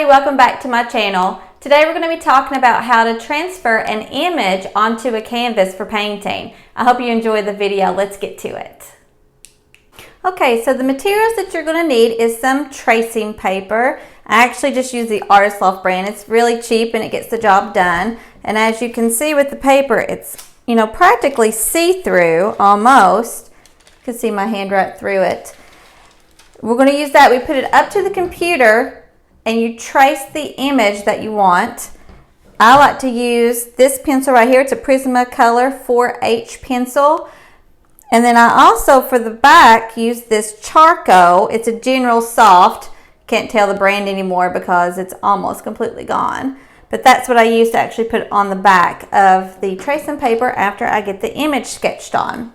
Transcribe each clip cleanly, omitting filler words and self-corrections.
everybody, welcome back to my channel. Today we're going to be talking about how to transfer an image onto a canvas for painting. I hope you enjoy the video. Let's get to it. Okay, so the materials that you're going to need is some tracing paper. I actually just use the Artist Loft brand. It's really cheap and it gets the job done. And as you can see with the paper, it's practically see-through almost. You can see my hand right through it. We're going to use that. We put it up to the computer and you trace the image that you want. I like to use this pencil right here. It's a Prismacolor 4H pencil. And then I also, for the back, use this charcoal. It's a General Soft. Can't tell the brand anymore because it's almost completely gone. But that's what I use to actually put on the back of the tracing paper after I get the image sketched on.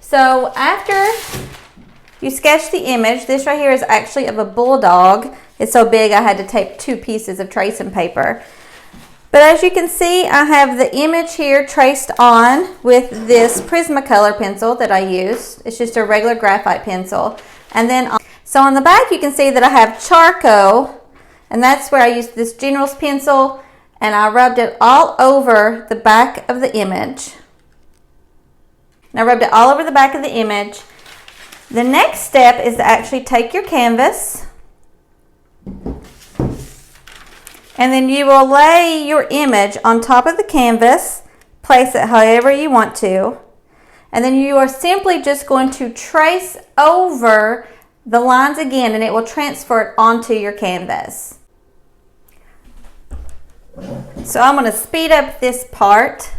So after you sketch the image, this right here is actually of a bulldog. It's so big I had to tape 2 pieces of tracing paper. But as you can see, I have the image here traced on with this Prismacolor pencil that I use. It's just a regular graphite pencil. And then, so on the back you can see that I have charcoal, and that's where I used this General's pencil, and I rubbed it all over the back of the image. And I rubbed it all over the back of the image. The next step is to actually take your canvas and then you will lay your image on top of the canvas, place it however you want to, and then you are simply just going to trace over the lines again and it will transfer it onto your canvas. So I'm going to speed up this part.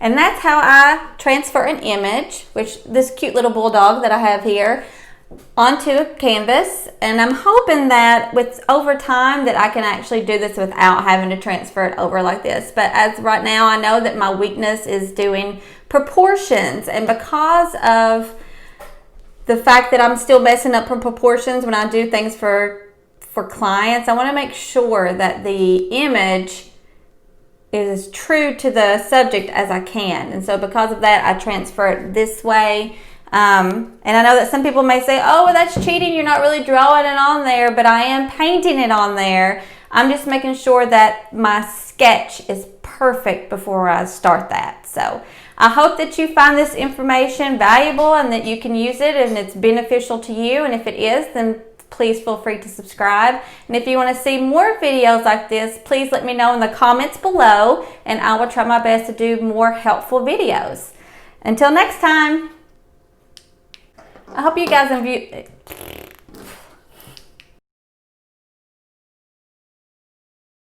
And that's how I transfer an image, which this cute little bulldog that I have here, onto a canvas. And I'm hoping that with over time that I can actually do this without having to transfer it over like this. But as right now, I know that my weakness is doing proportions. And because of the fact that I'm still messing up proportions when I do things for clients, I want to make sure that the image is as true to the subject as I can. And so because of that, I transfer it this way. And I know that some people may say, oh, well, that's cheating. You're not really drawing it on there, but I am painting it on there. I'm just making sure that my sketch is perfect before I start that. So I hope that you find this information valuable and that you can use it and it's beneficial to you. And if it is, then please feel free to subscribe. And if you want to see more videos like this, please let me know in the comments below and I will try my best to do more helpful videos. Until next time, I hope you guys enjoy.